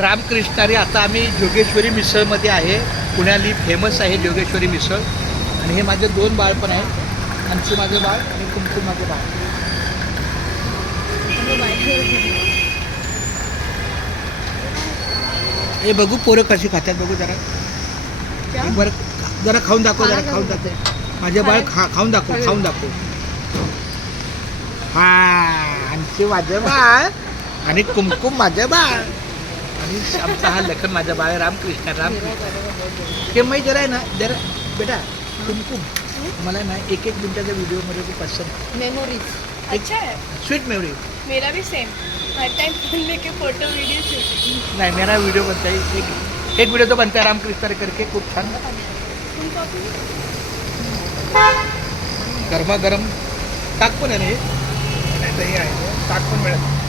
रामकृष्णारी आता आम्ही जोगेश्वरी मिसळमध्ये आहे. पुण्याली फेमस आहे जोगेश्वरी मिसळ. आणि हे माझे दोन बाळ पण आहेत. अंशू माझं बाळ आणि कुमकुम माझं बाळ. हे बघू पोरं कशी खातात. बघू जरा. बरं जरा खाऊन दाखव जरा खाऊन दाखव. माझे बाळ खा खाऊन दाखव खाऊन दाखव. हा आणखी माझं बाळ आणि कुमकुम माझं बाळ. आणि आमचा हा लखन माझा बाळ रामकृष्ण रामकृष्ण. ते मी जरा आहे ना जरा बेटा कुमकुम मला ना एक एक मिनिटाच्या व्हिडिओमध्ये खूप पसंत मेमोरीज अच्छा. है स्वीट मेमरी मेरा भी सेम हर टाइम फोन लेके फोटो वीडियो नाही मेरा व्हिडिओ बनता है एक एक व्हिडिओ तो बनता है रामकृष्ण करके. खूप छान. गरमागरम ताक पण आहे ना हे? हे ताक पण मिळत